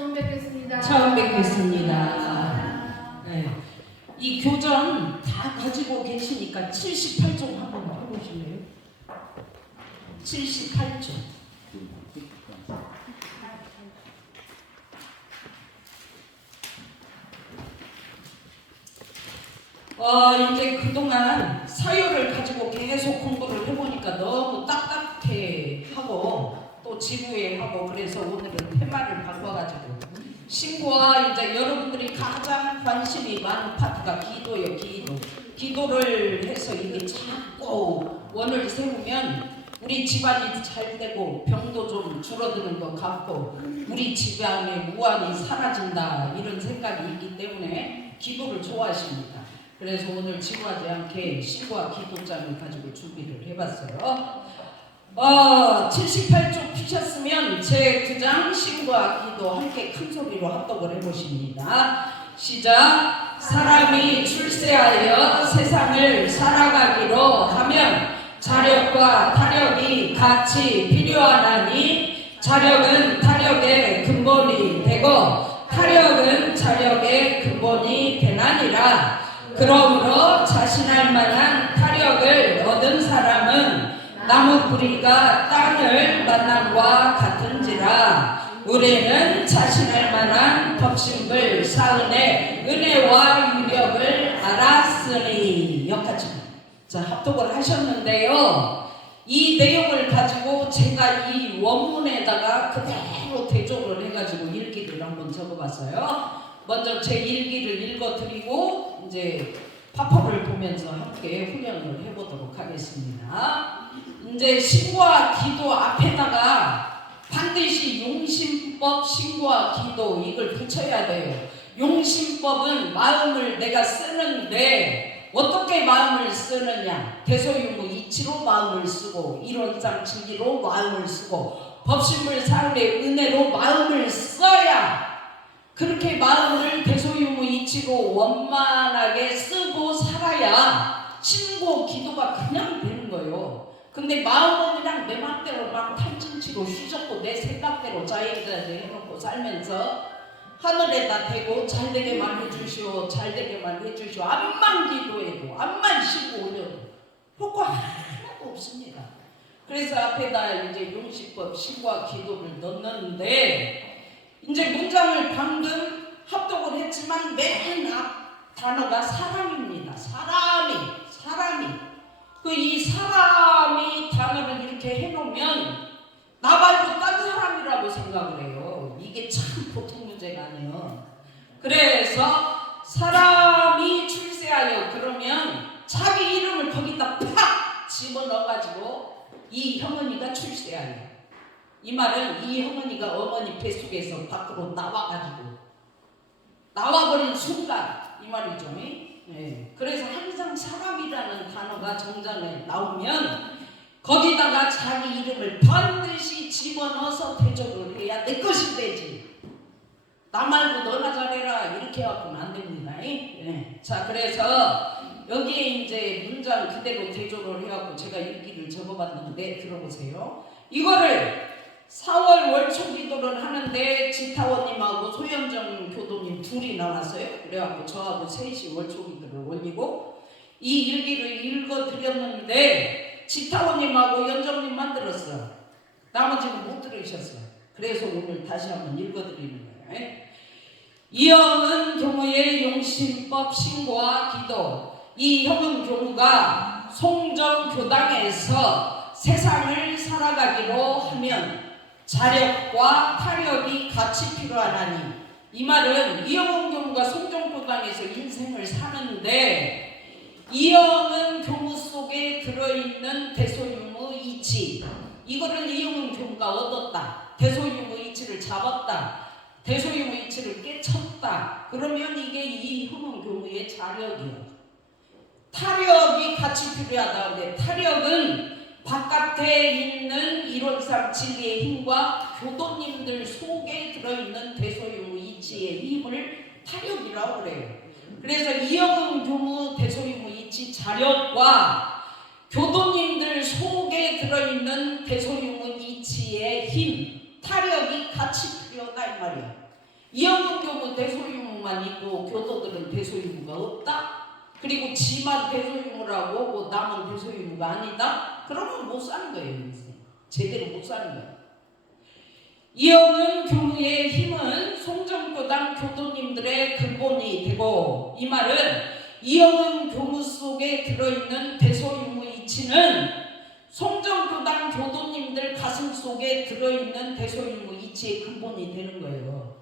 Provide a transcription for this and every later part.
처음 뵙겠습니다. 처음 뵙겠습니다. 네. 이 교전 다 가지고 계시니까 78종 한번 해보실래요? 78종. 이제 그동안 사유를 가지고 계속 공부를 해보니까 너무 딱딱해하고 또 지루해하고 그래서 오늘은 테마를 바꿔가지고 신구와 이제 여러분들이 가장 관심이 많은 파트가 기도예요. 기도를 해서 이게 자꾸 원을 세우면 우리 집안이 잘 되고 병도 좀 줄어드는 것 같고 우리 집안의 무한이 사라진다 이런 생각이 있기 때문에 기도를 좋아하십니다. 그래서 오늘 지루하지 않게 신구와 기도장을 가지고 준비를 해봤어요. 78쪽 피셨으면 제 9장 신구와 기도 함께 큰 소리로 합독을 해보십니다. 시작. 사람이 출세하여 세상을 살아가기로 하면 자력과 타력이 같이 필요하나니 자력은 타력의 근본이 되고 타력은 자력의 근본이 되나니라. 그러므로 자신할 만한 타력을 얻은 사람은 나무 뿌리가 땅을 만남과 같은지라. 우리는 자신할 만한 덕심을 사은의 은혜와 유력을 알았으니. 여기까지. 자, 합독을 하셨는데요. 이 내용을 가지고 제가 이 원문에다가 그대로 대조를 해가지고 일기를 한번 적어봤어요. 먼저 제 일기를 읽어드리고 이제 파퍼를 보면서 함께 훈련을 해보도록 하겠습니다. 이제 신구와 기도 앞에다가 반드시 용심법, 신구와 기도 이걸 붙여야 돼요. 용심법은 마음을 내가 쓰는데 어떻게 마음을 쓰느냐? 대소유무 이치로 마음을 쓰고 이론상 진리로 마음을 쓰고 법신물 사은의 은혜로 마음을 써야 그렇게 마음을 대소유무 이치로 원만하게 쓰고 살아야 신고 기도가 그냥 되는 거예요. 근데 마음은 그냥 내 맘대로 막 탈진치고 휘젓고 내 생각대로 자유자재 해놓고 살면서 하늘에다 대고 잘되게만 해주시오 잘되게만 해주시오 암만 기도해도 암만 쉬고 올려도 효과 하나도 없습니다. 그래서 앞에다 이제 용식법 신과 기도를 넣는데 이제 문장을 방금 합독을 했지만 맨 앞 단어가 사람입니다. 사람이 그 이 사람이 단어를 이렇게 해놓으면 나 말고 딴 사람이라고 생각을 해요. 이게 참 보통 문제가 아니에요. 그래서 사람이 출세하여 그러면 자기 이름을 거기다 팍 집어넣어가지고 이 형언니가 출세하여 이 말은 이 형언니가 어머니 뱃속에서 밖으로 나와버린 순간 이 말이죠. 네. 그래서 항상 사람이라는 단어가 정장에 나오면 거기다가 자기 이름을 반드시 집어넣어서 대조를 해야 내 것이 되지. 나 말고 너나 잘해라 이렇게 해갖고는 안 됩니다. 네. 자, 그래서 여기에 이제 문장 그대로 대조를 해갖고 제가 일기를 적어봤는데 들어보세요. 이거를 4월 월초 기도를 하는데 지타원님하고 소현정 교도님 둘이 나왔어요. 그래갖고 저하고 셋이 월초 기도를 올리고 이 일기를 읽어드렸는데 지타원님하고 연정님만 들었어. 나머지는 못 들으셨어요. 그래서 오늘 다시 한번 읽어드리는 거예요. 이형은 교무의 용심법 신고와 기도. 이 형은 교무가 송정교당에서 세상을 살아가기로 하면 자력과 타력이 같이 필요하나니. 이 말은 이형은 교무가 송정교당에서 인생을 사는데 이형은 교무 속에 들어있는 대소유무 이치 이거를 이형은 교무가 얻었다. 대소유무 이치를 잡았다. 대소유무 이치를 깨쳤다. 그러면 이게 이형은 교무의 자력이에요. 타력이 같이 필요하다. 근데 타력은 바깥에 있는 이론상 진리의 힘과 교도님들 속에 들어있는 대소유무 이치의 힘을 타력이라고 그래요. 그래서 이영은 교무 대소유무 이치 자력과 교도님들 속에 들어있는 대소유무 이치의 힘, 타력이 같이 필요하다 이 말이야. 이영은 교무 대소유무만 있고 교도들은 대소유무가 없다? 그리고 지만 대소유무라고 뭐 남은 대소유무가 아니다? 그러면 못 사는 거예요. 인생. 제대로 못 사는 거예요. 이영은 교무의 힘은 송정교당 교도님들의 근본이 되고, 이 말은 이영은 교무 속에 들어있는 대소유무 이치는 송정교당 교도님들 가슴 속에 들어있는 대소유무 이치의 근본이 되는 거예요.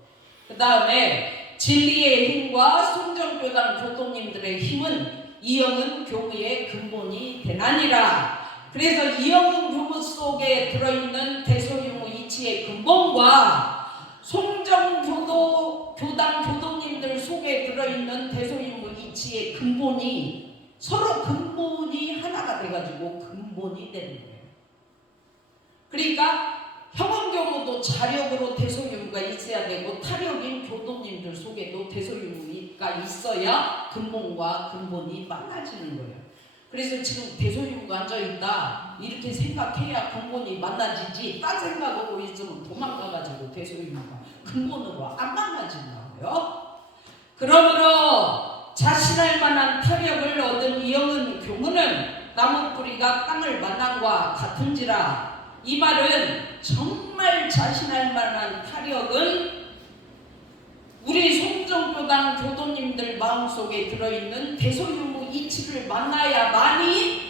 그 다음에 진리의 힘과 송정교당 교도님들의 힘은 이영은 교무의 근본이 되나니라. 그래서 이영은 교무 속에 들어있는 대소유무 이치의 근본과 송정교당 교도님들 속에 들어있는 대소유무 이치의 근본이 서로 근본이 하나가 돼가지고 근본이 되는 거예요. 그러니까 형원교무도 자력으로 대소유무가 있어야 되고 타력인 교도님들 속에도 대소유무가 있어야 근본과 근본이 만나지는 거예요. 그래서 지금 대소유무가 앉아있다 이렇게 생각해야 근본이 만나지지, 딴 생각하고 있으면 도망가가지고 대소유무가 근본으로 안 만나진다고요. 그러므로 자신할 만한 타력을 얻은 이영은 교무는 나무 뿌리가 땅을 만남과 같은지라. 이 말은 정말 자신할 만한 타력은 우리 송정교당 교도님들 마음속에 들어있는 대소유무 이치를 만나야만이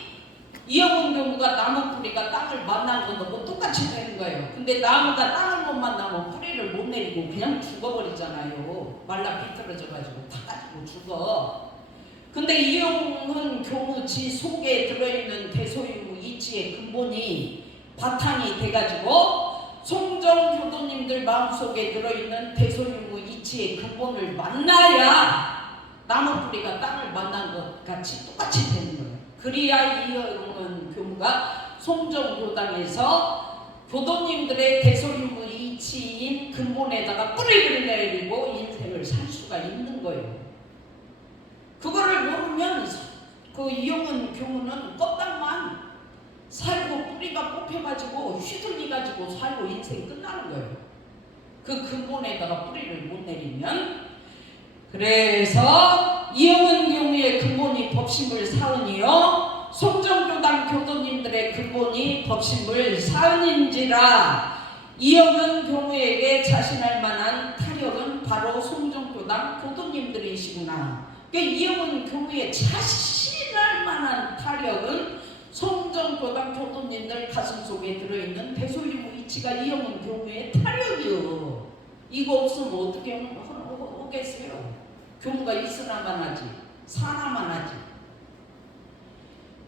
이영은 교무가 나무 뿌리가 땅을 만난 것도 똑같이 되는 거예요. 근데 나무가 땅을 못 만나면 뿌리를 못 내리고 그냥 죽어버리잖아요. 말라 비틀어져가지고 다 가지고 죽어. 근데 이영은 교무 지 속에 들어있는 대소유무 이치의 근본이 바탕이 돼가지고 송정 교도님들 마음속에 들어있는 대소유무 이치의 근본을 만나야 나무 뿌리가 땅을 만난 것 같이 똑같이 되는 거예요. 그래야 이영은 교무가 송정교당에서 교도님들의 대소유무 이치인 근본에다가 뿌리를 내리고 인생을 살 수가 있는 거예요. 그거를 모르면 그 이영은 교무는 껍당만 살고 뿌리가 뽑혀가지고 휘둘리가지고 살고 인생이 끝나는 거예요. 그 근본에다가 뿌리를 못 내리면. 그래서 이영은 교무의 근본이 법심을 사은이요 송정교당 교도님들의 근본이 법심을 사은인지라. 이영은 교무에게 자신할 만한 타력은 바로 송정교당 교도님들이시구나. 그러니까 이영은 교무의 자신할 만한 타력은 송정교당 교도님들 가슴속에 들어있는 대소유무 이치가 이영은 교무의 타력이요. 이거 없으면 어떻게 오겠어요? 교무가 있으나만 하지, 사나만 하지.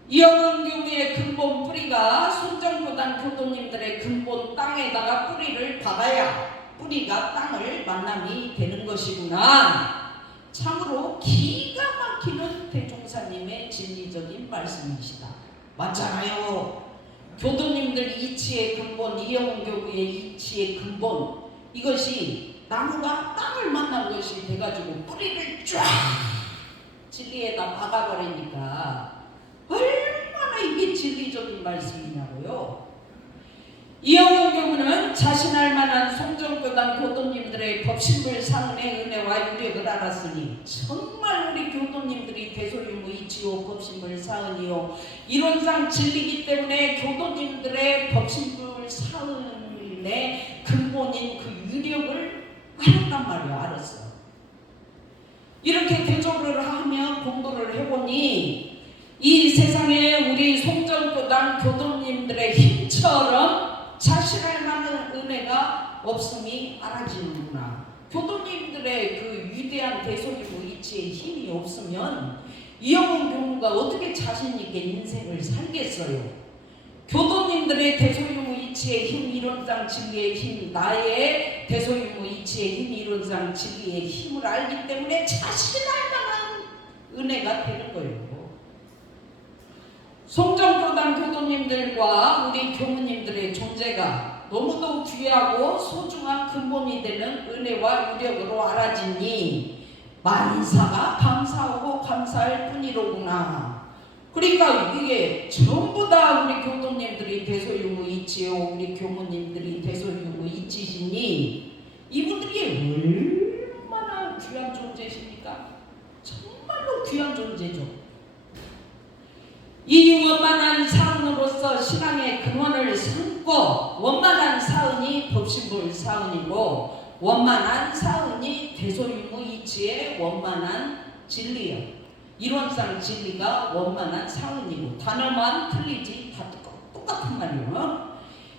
이영은 교무의 근본 뿌리가 송정교당 교도님들의 근본 땅에다가 뿌리를 박아야 뿌리가 땅을 만남이 되는 것이구나. 참으로 기가 막히는 대종사님의 진리적인 말씀이시다. 맞잖아요. 교도님들 이치의 근본, 이영은 교무의 이치의 근본, 이것이 나무가 땅을 만난 것이 돼가지고 뿌리를 쫙 진리에다 박아버리니까 얼마나 이게 진리적인 말씀이냐고요. 이영은 교무는 자신할 만한 송정교당 교도님들의 법신불 상은의 은혜와 유력을 알았으니 정말 우리 교도님들이 대소유무 이치요 법신불 사은이요 이론상 진리기 때문에 교도님들의 법신불 사은의 근본인 그 유력을 알았단 말이에요. 알았어. 이렇게 대조를 하면 공부를 해보니 이 세상에 우리 송정교당 교도님들의 힘처럼 자신할 만한 은혜가 없음이 알아지는구나. 교도님들의 그 위대한 대소유무 이치의 힘이 없으면 이영은 교무가 어떻게 자신있게 인생을 살겠어요. 교도님들의 대소유무 이치의 힘, 이론상 진리의 힘, 나의 대소유무 이치의 힘, 이론상 진리의 힘을 알기 때문에 자신할 만한 은혜가 되는 거예요. 송정교당 교도님들과 우리 교무님들의 존재가 너무도 귀하고 소중한 근본이 되는 은혜와 유력으로 알아지니 만사가 감사하고 감사할 뿐이로구나. 그러니까 이게 전부 다 우리 교도님들이 대소유무 이치요 우리 교무님들이 대소유무 이치시니 이분들이 신앙의 근원을 삼고 원만한 사은이 법신불 사은이고 원만한 사은이 대소유무이치의 원만한 진리요. 이론상 진리가 원만한 사은이고 단어만 틀리지 다 똑같은 말이요.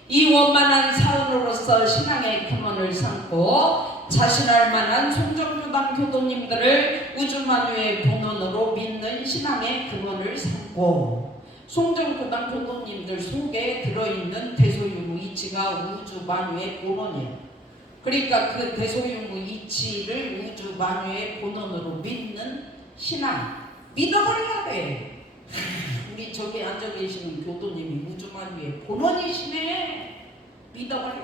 이 원만한 사은으로서 신앙의 근원을 삼고 자신할 만한 송정교당 교도님들을 우주만유의 본원으로 믿는 신앙의 근원을 삼고 송정교당 교도님들 속에 들어있는 대소유무이치가 우주만유의 본원이에요. 그러니까 그 대소유무이치를 우주만유의 본원으로 믿는 신앙 믿어버려야 돼. 우리 저기 앉아 계시는 교도님이 우주만유의 본원이시네. 믿어버려.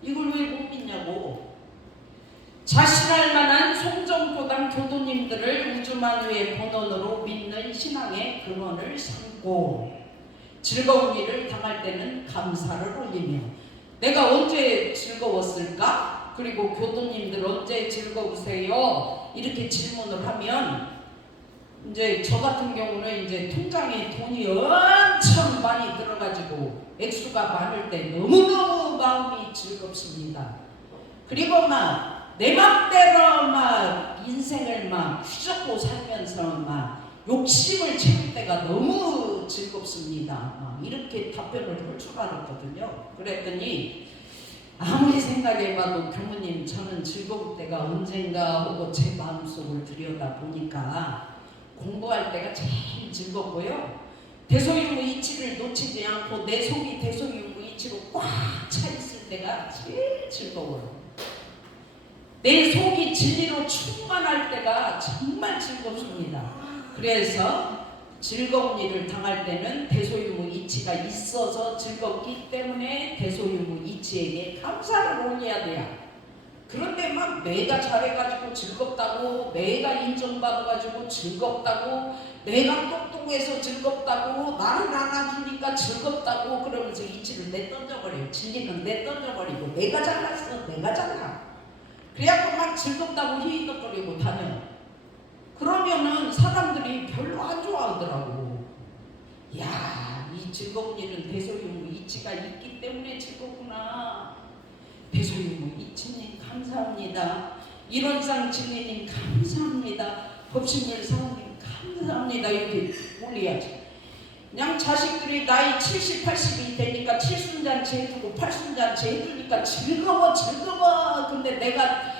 이걸 왜 못 믿냐고. 자신할 만한 송정교당 교도님들을 우주만유의 본원으로 믿는 신앙의 근원을 삼고 즐거운 일을 당할 때는 감사를 올리며 내가 언제 즐거웠을까? 그리고 교도님들 언제 즐거우세요? 이렇게 질문을 하면 이제 저 같은 경우는 이제 통장에 돈이 엄청 많이 들어가지고 액수가 많을 때 너무너무 마음이 즐겁습니다. 그리고 막 내 맘대로 막 인생을 막 휘젓고 살면서 막 욕심을 채울 때가 너무 즐겁습니다. 막 이렇게 답변을 할 줄 알았거든요. 그랬더니 아무리 생각해봐도 교무님 저는 즐거울 때가 언젠가 하고 제 마음속을 들여다보니까 공부할 때가 제일 즐겁고요. 대소유무이치를 놓치지 않고 내 속이 대소유무이치로 꽉 차 있을 때가 제일 즐거워요. 내 속이 진리로 충만할 때가 정말 즐겁습니다. 그래서 즐거운 일을 당할 때는 대소유무이치가 있어서 즐겁기 때문에 대소유무이치에게 감사를 올려야 돼요. 그런데 막 내가 잘해가지고 즐겁다고, 내가 인정받아가지고 즐겁다고, 내가 똑똑해서 즐겁다고, 나를 안아주니까 즐겁다고 그러면서 이치를 내던져버려요. 진리는 내던져버리고 내가 잘났어, 내가 잘나. 그래갖고 막 즐겁다고 히히덕거리고 다녀. 그러면은 사람들이 별로 안 좋아하더라고. 야, 이 즐거운 일은 대소유무이치가 있기 때문에 즐겁구나. 대소유무이치님 감사합니다. 이론상 진리님 감사합니다. 법신물 사모님 감사합니다. 이렇게 올려야지. 그냥 자식들이 나이 70, 80이 되니까 칠순잔치 해주고 팔순잔치 해주니까 즐거워. 근데 내가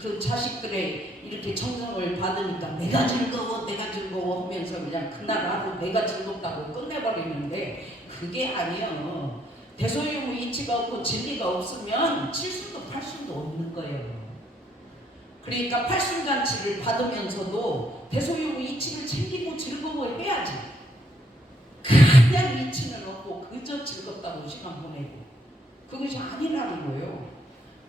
그 자식들의 이렇게 정성을 받으니까 내가 즐거워 하면서 그냥 그날 하루 내가 즐겁다고 끝내버리는데 그게 아니에요. 대소유무이치가 없고 진리가 없으면 칠순도 팔순도 없는 거예요. 그러니까 팔순잔치를 받으면서도 대소유무이치를 챙기고 즐거워해야지. 그냥 이치는 없고 그저 즐겁다고 시간 보내고 그것이 아니라는 거예요.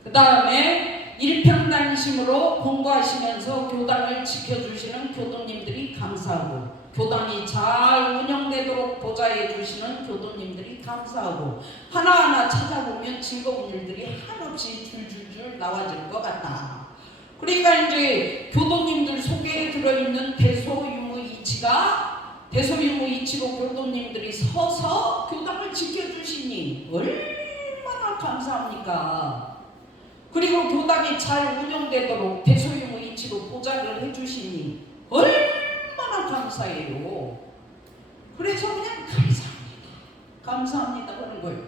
그 다음에 일평단심으로 공부하시면서 교당을 지켜주시는 교도님들이 감사하고 교당이 잘 운영되도록 보좌해 주시는 교도님들이 감사하고 하나하나 찾아보면 즐거운 일들이 한없이 줄줄줄 나와질 것 같다. 그러니까 이제 교도님들 속에 들어있는 대소유무이치가 대소유무이치로 교도님들이 서서 교당을 지켜주시니 얼마나 감사합니까? 그리고 교당이 잘 운영되도록 대소유무이치로 보좌를 해주시니 얼마나 감사해요. 그래서 그냥 감사합니다 그런 거예요.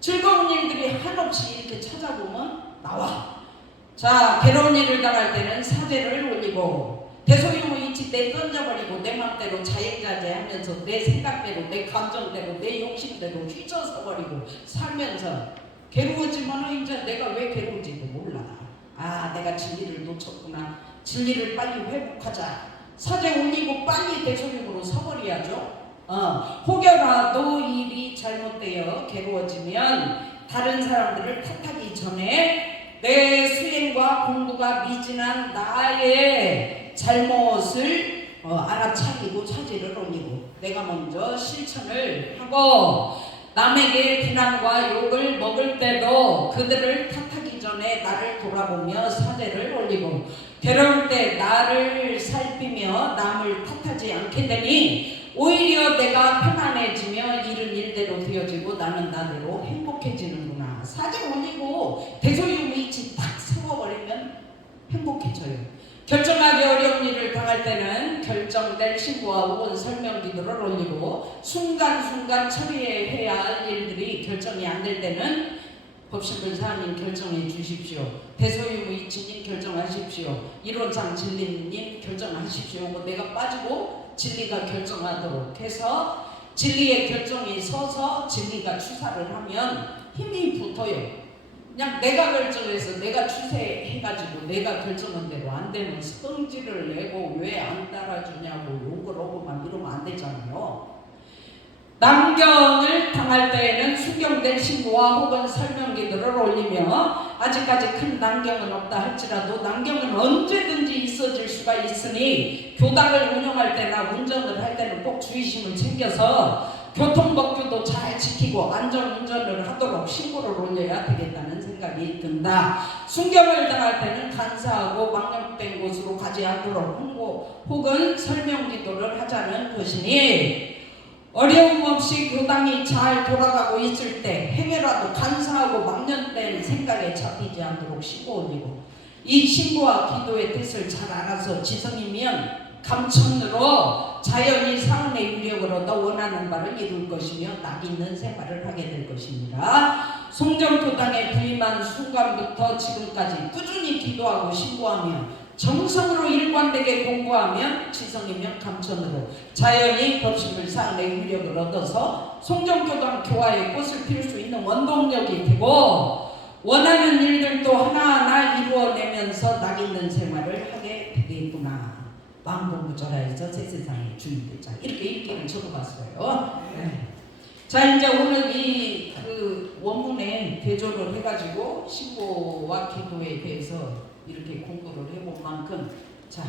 즐거운 일들이 한없이 이렇게 찾아보면 나와. 자, 괴로운 일을 당할 때는 사죄를 올리고 대소유무이치 내 던져버리고 내 맘대로 자행자재하면서 내 생각대로 내 감정대로 내 욕심대로 휘저어서 버리고 살면서 괴로워지면 이제 내가 왜 괴로운지도 몰라. 아, 내가 진리를 놓쳤구나. 진리를 빨리 회복하자. 사죄 올리고 빨리 대소유무로 서버려야죠. 혹여라도 일이 잘못되어 괴로워지면 다른 사람들을 탓하기 전에 내 수행과 공부가 미진한 나의 잘못을 알아차리고 차지를 올리고 내가 먼저 실천을 하고 남에게 비난과 욕을 먹을 때도 그들을 탓하기 전에 나를 돌아보며 사죄를 올리고 괴로울 때 나를 살피며 남을 탓하지 않게 되니 오히려 내가 편안해지며 일은 일대로 되어지고 나는 나대로 행복해지는구나. 사정 올리고 대소유무이치 딱 세워버리면 행복해져요. 결정하기 어려운 일을 당할 때는 결정될 신고와 혹은 설명기도를 올리고 순간순간 처리해야 할 일들이 결정이 안 될 때는 법신불사님 결정해 주십시오. 대소유무이치님 결정하십시오. 이론상 진리님 결정하십시오. 뭐 내가 빠지고 진리가 결정하도록 해서 진리의 결정이 서서 진리가 추사를 하면 힘이 붙어요. 그냥 내가 결정해서 내가 추세해가지고 내가 결정한 대로 안 되면 성질을 내고 왜 안 따라주냐고 욕을 하고 막 이러면 안 되잖아요. 남경을 당할 때에는 순경된 신고와 혹은 설명기도를 올리며 아직까지 큰 남경은 없다 할지라도 남경은 언제든지 있어질 수가 있으니 교당을 운영할 때나 운전을 할 때는 꼭 주의심을 챙겨서 교통법규도 잘 지키고 안전운전을 하도록 신고를 올려야 되겠다는 생각이 든다. 순경을 당할 때는 간사하고 망령된 곳으로 가지 않도록 홍보 혹은 설명기도를 하자는 것이니 어려움 없이 교당이 잘 돌아가고 있을 때 행여라도 간사하고 망령된 생각에 잡히지 않도록 신고 올리고 이 신고와 기도의 뜻을 잘 알아서 지성이면 감천으로 자연히 사은의 위력을 얻어 원하는 바를 이룰 것이며 낙 있는 생활을 하게 될 것입니다. 송정교당에 부임한 순간부터 지금까지 꾸준히 기도하고 신고하며 정성으로 일관되게 공부하면 지성이면 감천으로 자연히 법신을 사은의 위력을 얻어서 송정교당 교화의 꽃을 피울 수 있는 원동력이 되고 원하는 일들도 하나하나 이루어내면서 낙 있는 생활을 하게 되겠구나. 망공부절하에서 새 세상의 주인되자. 이렇게 읽기를 적어봤어요. 네. 자, 이제 오늘 이 원문에 대조를 해가지고 신고와 기도에 대해서 이렇게 공부를 해본 만큼 자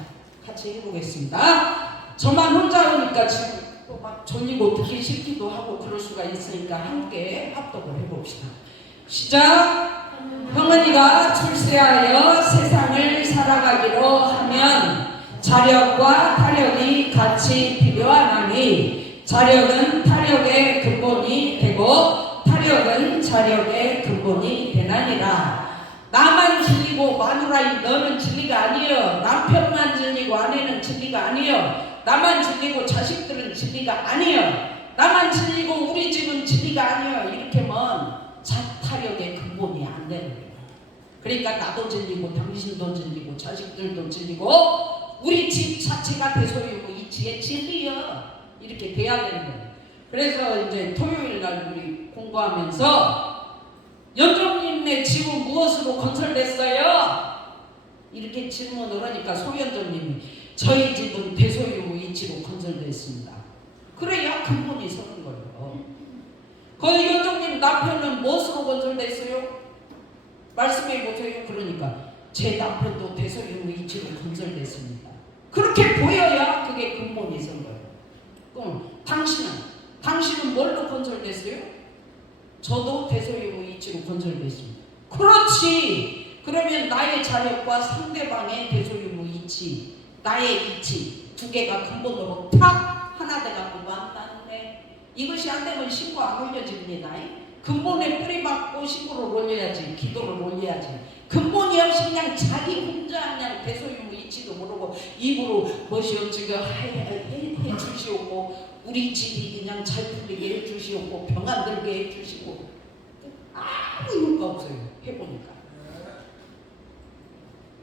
같이 해보겠습니다. 저만 혼자 오니까 지금 또 막 졸리고 듣기 싫기도 하고 그럴 수가 있으니까 함께 합독을 해봅시다. 시작. 형은이가 출세하여 세상을 살아가기로 하면 자력과 타력이 같이 필요하나니 자력은 타력의 근본이 되고 타력은 자력의 근본이 되나니라. 나만 진리고 마누라인 너는 진리가 아니여. 남편만 진리고 아내는 진리가 아니여. 나만 진리고 자식들은 진리가 아니여. 나만 진리고 우리 집은 진리가 아니여. 이렇게 하면 자타력의 근본이 안 되는 거예요. 그러니까 나도 진리고 당신도 진리고 자식들도 진리고 우리 집 자체가 대소유무이치의 진리여. 이렇게 돼야 되는 거예요. 그래서 이제 토요일 날 우리 공부하면서 연정님네 집은 무엇으로 건설됐어요? 이렇게 질문을 하니까 소연정님이 저희 집은 대소유무이치로 건설됐습니다. 그래야 근본이 서는 거예요. 거기 연정님 남편은 무엇으로 건설됐어요? 말씀해 보세요. 그러니까 제 남편도 대소유무이치로 건설됐습니다. 그렇게 보여야 그게 근본이 선 거예요. 그럼 당신은 뭘로 건설됐어요? 저도 대소유무이치로 건설됐습니다. 그렇지. 그러면 나의 자력과 상대방의 대소유무이치, 나의 이치 두 개가 근본으로 탁 하나 돼갖고 만났네. 이것이 안 되면 신고 안 올려집니다. 근본에 뿌리 박고 신고를 올려야지. 기도를 올려야지. 근본이 없이 그냥 자기 혼자 그냥 대소유무이치도 모르고 입으로 뭐시오 지금 해 주시오고 우리 집이 그냥 잘 풀리게 해주시오고 병 안 들게 해주시고 아무 이유가 없어요. 해보니까.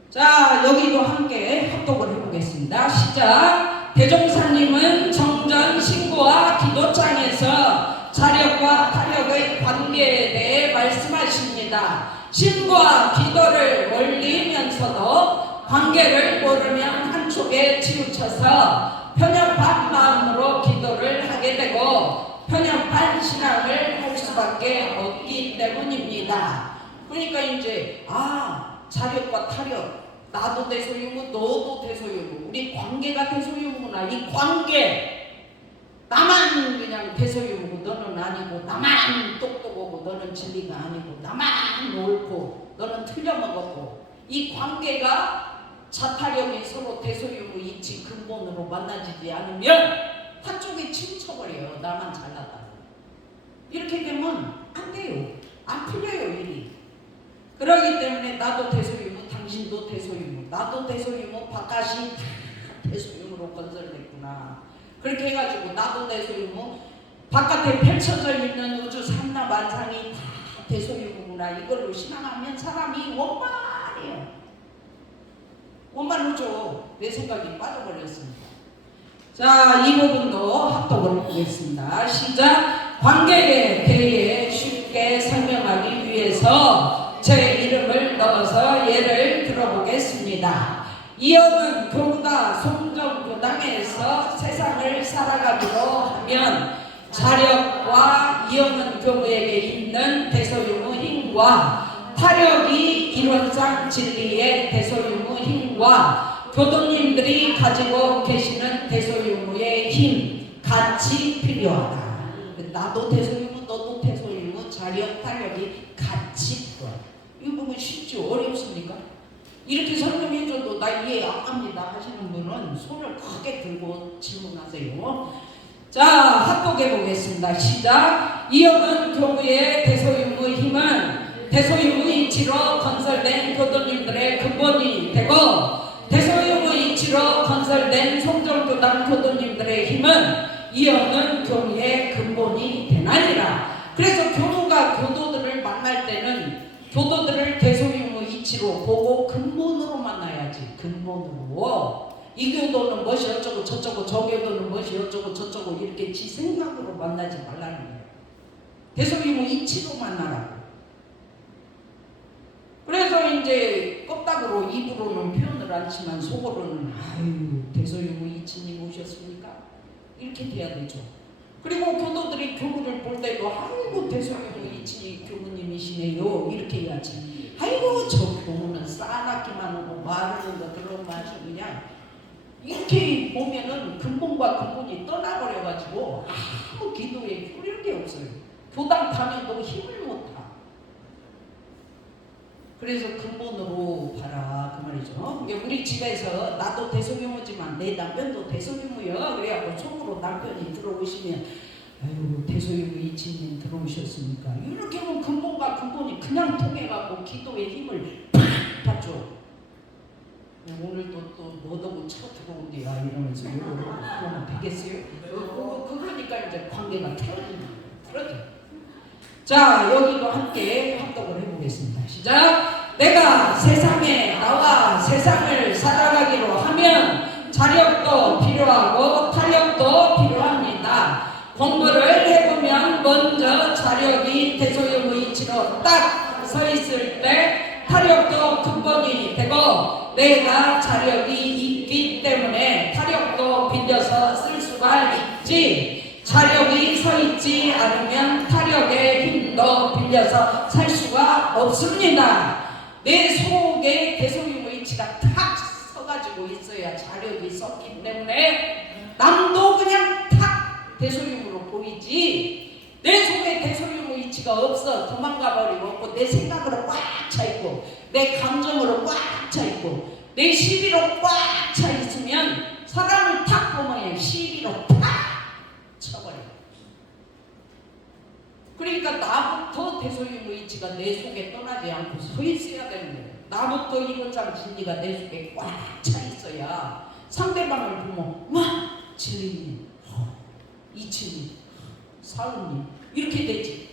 자, 여기도 함께 합독을 해보겠습니다. 시작. 대종사님은 정전 신고와 기도장에서 자력과 타력의 관계에 대해 말씀하십니다. 신고와 기도를 올리면서도 관계를 모르면 한쪽에 치우쳐서 편협한 마음으로 기도를 하게 되고 편협한 신앙을 할 수밖에 없기 때문입니다. 그러니까 이제 자력과 타력, 나도 대소유무 너도 대소유무, 우리 관계가 대소유무구나. 이 관계, 나만 그냥 대소유무고 너는 아니고, 나만 똑똑하고 너는 진리가 아니고, 나만 옳고 너는 틀려먹었고, 이 관계가 자타력이 서로 대소유무이치 근본으로 만나지지 않으면 화쪽에 침쳐버려요. 나만 잘났다. 이렇게 되면 안 돼요. 안 풀려요 일이. 그러기 때문에 나도 대소유무, 당신도 대소유무, 나도 대소유무, 바깥이 다 대소유무로 건설됐구나. 그렇게 해가지고 나도 대소유무, 바깥에 펼쳐져 있는 우주 삼라만상이 다 대소유무구나. 이걸로 신앙하면 사람이 원만해요. 원만하죠. 내 생각이 빠져버렸습니다. 자, 이 부분도 합독을 해보겠습니다. 시작. 관객에 대해 쉽게 설명하기 위해서 제 이름을 넣어서 예를 들어보겠습니다. 이영은 교구가 송정교당에서 세상을 살아가기로 하면 자력과 이영은 교구에게 있는 대소유무 힘과 타력이 이론상 진리의 대소유무 힘과 교도님들이 가지고 계시는 대소유무의 힘 같이 필요하다. 나도 대소유무, 너도 대소유무, 자력, 타력이 같이 필요하다. 이 부분 쉽죠? 어렵습니까? 이렇게 설명해줘도 나 이해 안 갑니다 하시는 분은 손을 크게 들고 질문하세요. 자, 합독해 보겠습니다. 시작. 이영은 교구의 대소유무 힘은 대소유무 이치로 건설된 교도님들의 근본이 되고 대소유무 이치로 건설된 송정교당 교도님들의 힘은 이영은 교구의 근본이 되나니라. 그래서 교구가 교도들을 만날 때는 교도들을 대소유무 이치로 보고 근본으로 만나야지. 근본으로. 이 교도는 무엇이 어쩌고 저쩌고 저 교도는 무엇이 어쩌고 저쩌고 이렇게 지 생각으로 만나지 말라는 거예요. 대소유무 이치로 만나라고. 그래서 이제 껍닥으로 입으로는 표현을 않지만 속으로는 아유 대소유무 이치님 오셨습니까? 이렇게 돼야 되죠. 그리고 교도들이 교구를 볼 때도 아이고 대소유무 이치 교구님이시네요 이렇게 해야지. 아이고 저 교구는 싸납기만 하고 말하는 거 들어마시고 그냥 이렇게 보면은 근본과 근본이 떠나버려가지고 아무 기도에 효력이 없어요. 교당 다녀도 힘을 못하. 그래서 근본으로 봐라 그 말이죠. 우리 집에서 나도 대소유무지만 내 남편도 대소유무요. 그래갖고 속으로 남편이 들어오시면 아유 대소유무 이치님 들어오셨습니까? 이렇게 하면 근본과 근본이 그냥 통해갖고 기도의 힘을 팍 받죠. 오늘도 또 너도 쳐 들어온대야 이러면서 그러면 되겠어요? 그러니까 이제 관계가 틀어져. 자, 여기도 함께 합독을 해보겠습니다. 시작. 내가 세상에 나와 세상을 살아가기로 하면 자력도 필요하고 탄력도 필요합니다. 공부를 해보면 먼저 자력이 대소유무 이치로 딱 서 있을 때 타력도 근본이 되고 내가 자력이 있기 때문에 타력도 빌려서 쓸 수가 있지. 자력이 서 있지 않으면 타력의 힘도 빌려서 살 수가 없습니다. 내 속에 대소유무 이치가 탁 서가지고 있어야 자력이 섰기 때문에 남도 그냥 탁 대소유무로 보이지. 내 속에 대소유무 이치가 없어 도망가 버리고 내 생각으로 꽉 차 있고 내 감정으로 꽉 차 있고 내 시비로 꽉 차 있으면 사람을 탁 보면 시비로 탁 쳐버려. 그러니까 나부터 대소유무 이치가 내 속에 떠나지 않고 서 있어야 되는 거예요. 나부터 이것장 진리가 내 속에 꽉 차 있어야 상대방을 보면 와 진리님, 이치님, 사은님 이렇게 되지.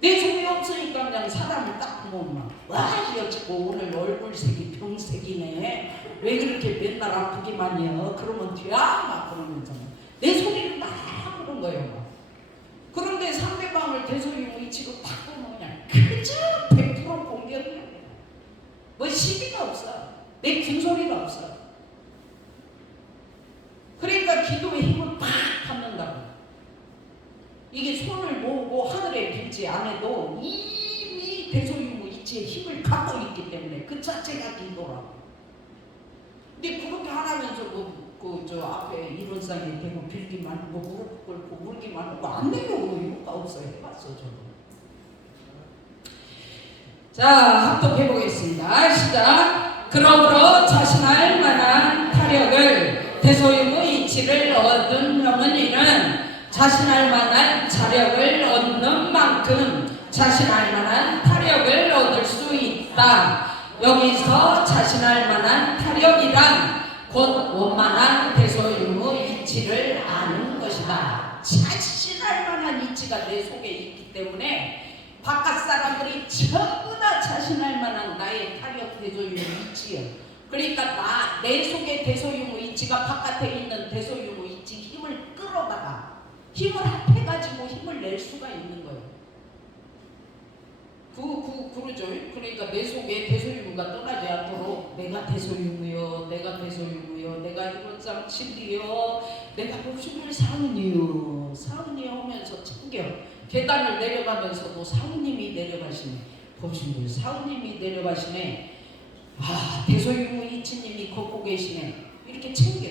내 속에 없으니까 그냥 사람을 딱 보면 와 여친구 오늘 얼굴색이 병색이네. 왜 그렇게 맨날 아프기만 해요? 그러면 돼야 막 그러면서 내 소리를 막 그런 거예요. 그런데 상대방을 대소유무 이치로 딱 보면 그냥 그저 100% 공격이야. 뭐 시비가 없어. 내 균소리가 없어. 그러니까 기도의 힘을 팍 받는다고. 이게 손을 모으고 하늘에 빌지 않아도 이미 대소유무 이치의 힘을 갖고 있기 때문에 그 자체가 기도라고. 근데 그렇게 하라면서 저 앞에 이론상에 대고 빌기만 하고 무릎 꿇고 물기만 하고 안 돼요. 이유가 없어. 해봤어 저는. 자, 합독해 보겠습니다. 시작. 그러므로 자신할 만한 타력을 대소유무 이치 이치를 얻은 형은이는 자신할 만한 자력을 얻는 만큼 자신할 만한 타력을 얻을 수 있다. 여기서 자신할 만한 타력이란 곧 원만한 대소유무 이치를 아는 것이다. 자신할 만한 이치가 내 속에 있기 때문에 바깥 사람들이 전부 다 자신할 만한 나의 타력 대소유무 이치요. 그러니까 내 속에 대소유무 이치가 바깥에 있는 대소유무 이치 힘을 끌어다가 힘을 합해가지고 힘을 낼 수가 있는 거예요. 그러죠. 그러니까 내 속에 대소유무가 떠나지 않도록 내가 대소유무요, 내가 대소유무요, 내가 이것장 진리요, 내가 법신물 사은이요, 사은이요 하면서 챙겨. 계단을 내려가면서도 사은님이 내려가시네. 법신물 사은님이 내려가시네. 아, 대소유무 이치님이 걷고 계시네. 이렇게 챙겨.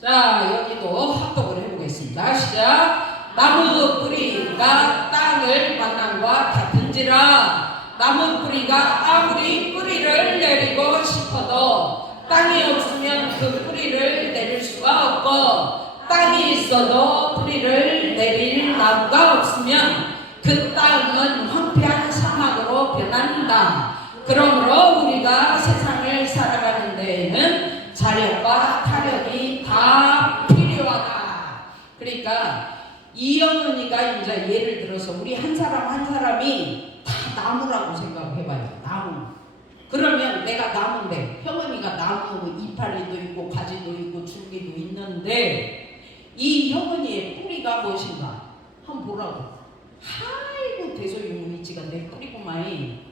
자, 여기도 합독을 해보겠습니다. 시작. 나무 뿌리가 땅을 만남과 같은지라 나무 뿌리가 아무리 뿌리를 내리고 싶어도 땅이 없으면 그 뿌리를 내릴 수가 없고 땅이 있어도 뿌리를 내릴 나무가 없으면 그 땅은 황폐한 사막으로 변한다. 그러므로 우리가 세상을 살아가는 데에는 자력과 타력이 다 필요하다. 그러니까 이영은이가 이제 예를 들어서 우리 한 사람 한 사람이 다 나무라고 생각해봐요. 나무. 그러면 내가 나무인데 형은이가 나무 이파리도 있고 가지도 있고 줄기도 있는데 이 형은이의 뿌리가 무엇인가? 한번 보라고. 아이고 대소유무 이치가 내 뿌리구만.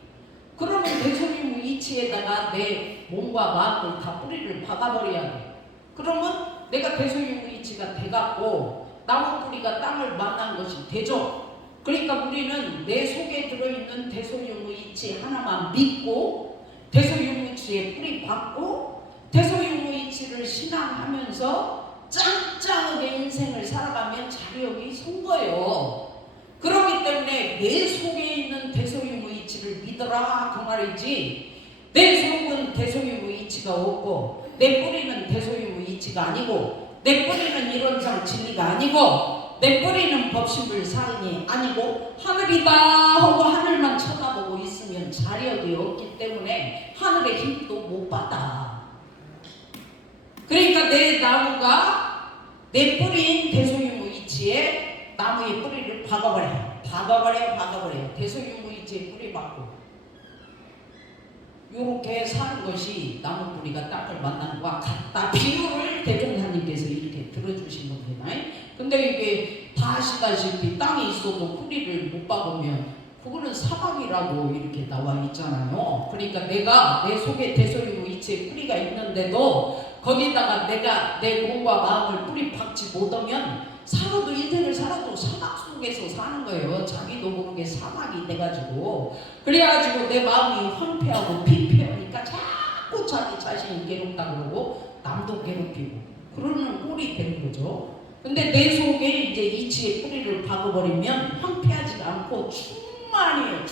그러면 대소유무 이치에다가 내 몸과 마음을 다 뿌리를 박아버려야 돼. 그러면 내가 대소유무 이치가 돼갖고 나무 뿌리가 땅을 만난 것이 되죠. 그러니까 우리는 내 속에 들어있는 대소유무 이치 하나만 믿고 대소유무 이치에 뿌리 박고 대소유무 이치를 신앙하면서 짱짱하게 인생을 살아가면 자력이 선 거예요. 그렇기 때문에 내 속에 있는 대소유무 이치를 믿어라 그 말이지. 내 속은 대소유무 이치가 없고 내 뿌리는 대소유무 이치가 아니고 내 뿌리는 이론상 진리가 아니고 내 뿌리는 법신불 사인이 아니고 하늘이다 하고 하늘만 쳐다보고 있으면 자력이 없기 때문에 하늘의 힘도 못 받아. 그러니까 내 나무가 내 뿌리인 대소유무 이치에 나무의 뿌리를 박아버려. 대소유무 이치에 뿌리 박고 요렇게 사는 것이 나무 뿌리가 땅을 만나는 것과 같다. 비유를 대종사님께서 이렇게 들어주신 겁니다. 근데 이게 다 아시다시피 땅이 있어도 뿌리를 못 박으면 그거는 사막이라고 이렇게 나와 있잖아요. 그러니까 내가 내 속에 대소유무 이치에 뿌리가 있는데도 거기다가 내가 내 몸과 마음을 뿌리 박지 못하면 살아도 인생을 살아도 사막 속에서 사는 거예요. 자기도 모르게 사막이 돼가지고 그래가지고 내 마음이 황폐하고 피폐하니까 자꾸 자기 자신이 괴롭다 그러고 남도 괴롭히고 그러는 꼴이 되는 거죠. 근데 내 속에 이제 이치의 뿌리를 박아버리면 황폐하지가 않고 충만해요.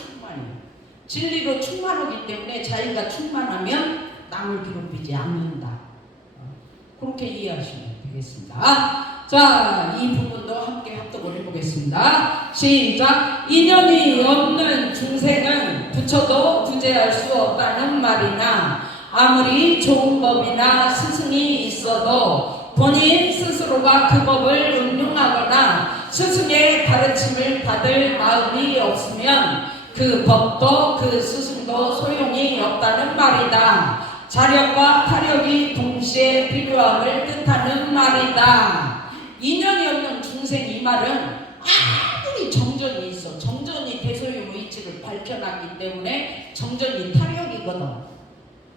진리로 충만하기 때문에 자기가 충만하면 남을 괴롭히지 않는다. 그렇게 이해하시면 되겠습니다. 자, 이 부분도 함께 합독을 해보겠습니다. 시작. 인연이 없는 중생은 부처도 구제할 수 없다는 말이나 아무리 좋은 법이나 스승이 있어도 본인 스스로가 그 법을 응용하거나 스승의 가르침을 받을 마음이 없으면 그 법도 그 스승도 소용이 없다는 말이다. 자력과 타력이 동시에 필요함을 뜻하는 말이다. 인연이 없는 중생 이 말은 아무리 정전이 있어. 정전이 대소유무 이치를 밝혀놨기 때문에 정전이 타력이거든.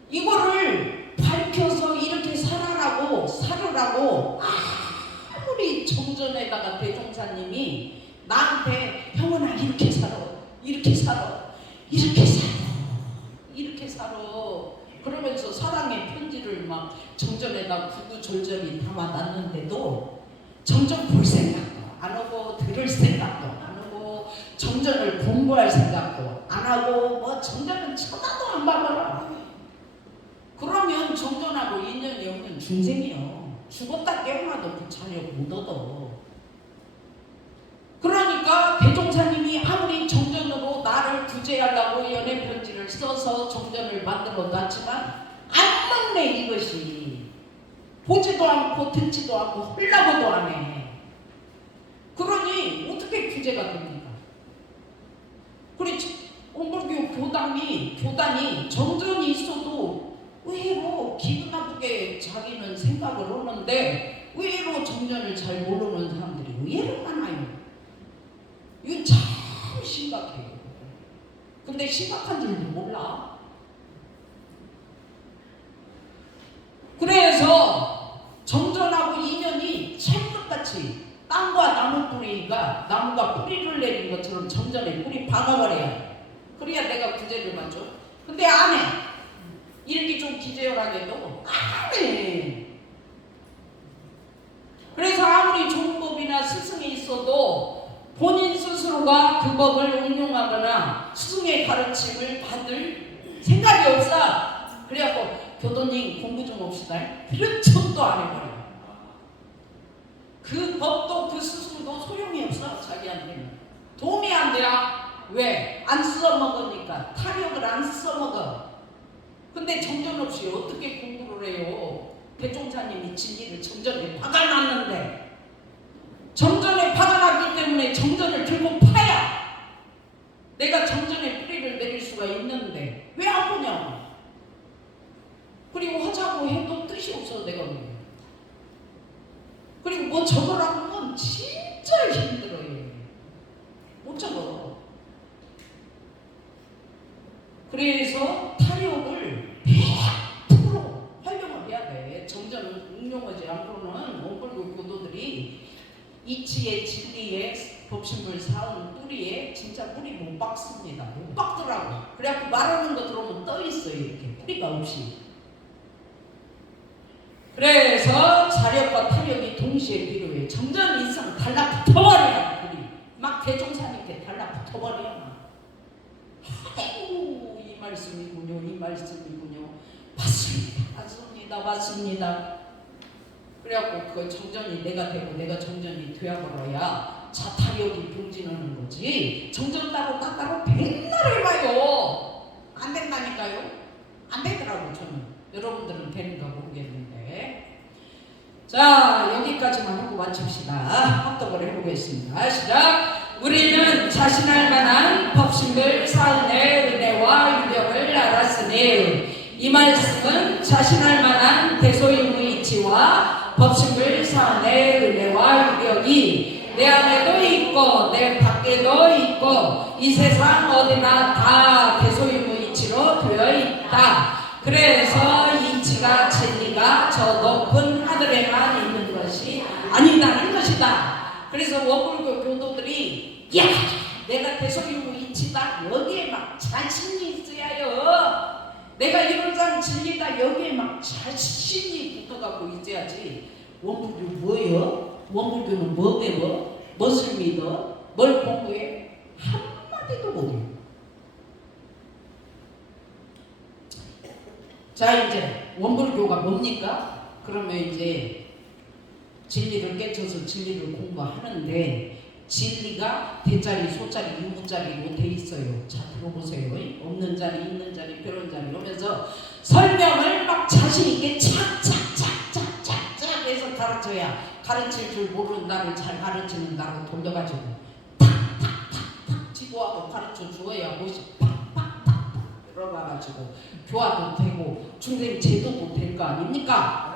이거를 밝혀서 이렇게 살으라고 아무리 정전에다가 대종사님이 나한테 형원아 이렇게 살아 그러면서 사랑의 편지를 막 정전에다 구구절절히 담아놨는데도 정전 볼 생각도 안 하고 들을 생각도 안 하고 정전을 공부할 생각도 안 하고 뭐 정전은 쳐다도 안 봐봐라. 그러면 정전하고 인연이 없는 중생이요. 죽었다 깨어나도 그 자력 못 얻어. 그러니까 대종사님이 아무리 정전으로 나를 구제하려고 연애 편지를 써서 정전을 만들어 놨지만 안 먹네 이것이. 보지도 않고 듣지도 않고 홀라고도 안 해. 그러니 어떻게 규제가 됩니까? 그렇지. 원불교 교단이 정전이 있어도 의외로 기분 나쁘게 자기는 생각을 하는데 의외로 정전을 잘 모르는 사람들이 의외로 많아요. 이건 참 심각해요. 근데 심각한 줄도 몰라. 그래서 정전하고 인연이 찰떡같이 땅과 나무 뿌리가 나무가 뿌리를 내린 것처럼 정전에 뿌리 박아버려야 해. 그래야 내가 구제를 받죠. 근데 안 해. 이렇게 좀 기재열하게도 안 해. 그래서 아무리 좋은 법이나 스승이 있어도 본인 스스로가 그 법을 응용하거나 스승의 가르침을 받을 생각이 없어. 그래갖고 교도님 공부 좀 합시다. 이런 척도 안 해버려. 그 법도 그 스승도 소용이 없어. 자기한테는 도움이 안 돼요. 왜? 안 써먹으니까. 타력을 안 써먹어. 근데 정전 없이 어떻게 공부를 해요? 대종사님이 진리를 정전에 박아놨는데 정전에 박아놨기 때문에 정전을 들고 파야 내가 정전에 뿌리를 내릴 수가 있는데 왜 안 보냐고. 그리고 하자고 해도 뜻이 없어. 내가 보면. 그리고 뭐 적으라고 하면 진짜 힘들어요. 못 적어. 그래서 타력을 100% 활용을 해야 돼. 정전을 응용하지 않고는 원불교 교도들이 이치의 진리의 법신불 사은 뿌리에 진짜 뿌리 못 박습니다. 못 박더라고. 그래갖고 말하는 거 들어오면 떠있어요. 이렇게 뿌리가 없이. 그래서 자력과 타력이 동시에 필요해. 정전 이상 달라붙어버려요. 뿌리. 막 대종사님께 달라붙어버려요. 아이고 이 말씀이군요. 이 말씀이군요. 맞습니다. 그래갖고 그 정전이 내가 되고 내가 정전이 되어버려야 자타력이 병진하는 거지. 정전 따로 나 따로 백날 해봐요. 안 된다니까요. 안 되더라고 저는. 여러분들은 되는가 모르겠는데. 자 여기까지만 하고 마칩시다. 합독을 해보겠습니다. 시작. 우리는 자신할 만한 법신들 사은의 은혜와 유력을 알았으니 이 말씀은 자신할 만한 대소유무이치와 법신들 사은의 은혜와 유력이 내 안에도 있고 내 밖에도 있고 이 세상 어디나 다 대소유무이치로 되어 있다. 그래서 이치가 진리가 저 높은 하늘에만 있는 것이 아니다는 것이다. 그래서 원불교 교도들이 야 내가 대소유무이치다 여기에 막 자신이 있어야요. 내가 이런장 진리다 여기에 막 자신이 붙어갖고 있어야지. 원불교 뭐예요? 원불교는 뭐 배워? 무엇을 믿어? 뭘 공부해? 한마디도 못해요. 자 이제 원불교가 뭡니까? 그러면 이제 진리를 깨쳐서 진리를 공부하는데 진리가 대자리, 소자리, 유무자리로 돼 있어요. 자 들어보세요. 없는 자리, 있는 자리, 그런 자리 오면서 설명을 막 자신 있게 착착착착착착 해서 가르쳐야 가르칠 줄 모르는 나를 잘 가르치는 나로 돌려가지고 탁탁탁탁 지도하고 가르쳐 주어야 무엇이 팍팍팍팍 들어가가지고 교화도 되고 중생 제도도 될 거 아닙니까?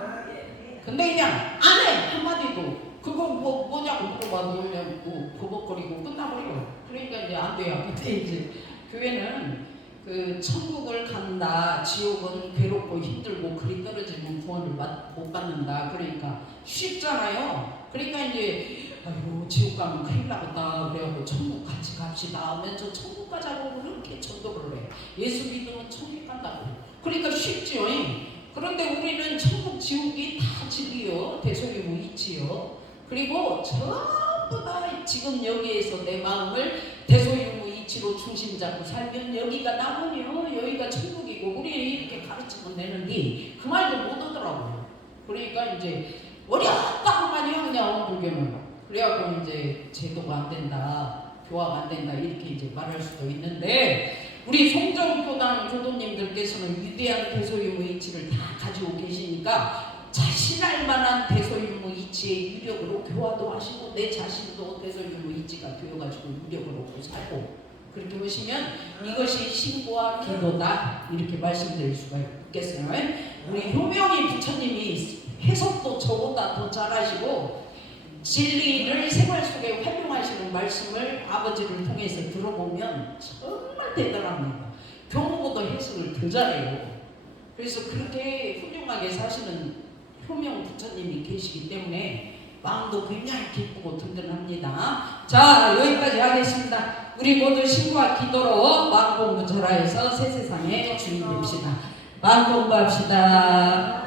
근데 그냥 안 해 한마디도. 그거 뭐냐고 물어봐도 그냥 버벅거리고 끝나버려. 그러니까 이제 안 돼요. 근데 이제 교회는 그 천국을 간다, 지옥은 괴롭고 힘들고 그리 떨어지면 구원을 못 받는다. 그러니까 쉽잖아요. 그러니까 이제 아이고 지옥 가면 큰일 나겠다. 그래갖고 천국 같이 갑시다 하면서 천국 가자고 그렇게 전도를 해. 예수 믿으면 천국 간다고. 그러니까 쉽지요. 그런데 우리는 천국 지옥이 다 진리요. 대소유무이치요. 그리고 전부 다 지금 여기에서 내 마음을 대소유무이치로 중심 잡고 살면 여기가 나군요. 여기가 천국이고 우리 이렇게 가르치면 되는데 그 말도 못 하더라고요. 그러니까 이제 어렵다고만 해요 그냥 불교는. 그래갖고 이제 제도가 안 된다, 교화가 안 된다 이렇게 이제 말할 수도 있는데 우리 송정교당 교도님들께서는 위대한 대소유무이치를 다 가지고 계시니까 자신할 만한 대소유무이치의 유력으로 교화도 하시고 내 자신도 대소유무이치가 되어가지고 유력으로 살고 그렇게 보시면 이것이 신고와 기도다 이렇게 말씀드릴 수가 있겠어요. 우리 효명이 부처님이 해석도 저보다 더 잘하시고 진리를 생활 속에 활용하시는 말씀을 아버지를 통해서 들어보면 정말 대단합니다. 교무보다 해석을 더 잘해요. 그래서 그렇게 훌륭하게 사시는 효명 부처님이 계시기 때문에 마음도 굉장히 기쁘고 든든합니다. 자, 여기까지 하겠습니다. 우리 모두 신과 기도로 마음 공부 절하해서 새 세상의 주인 됩시다. 마음 공부합시다.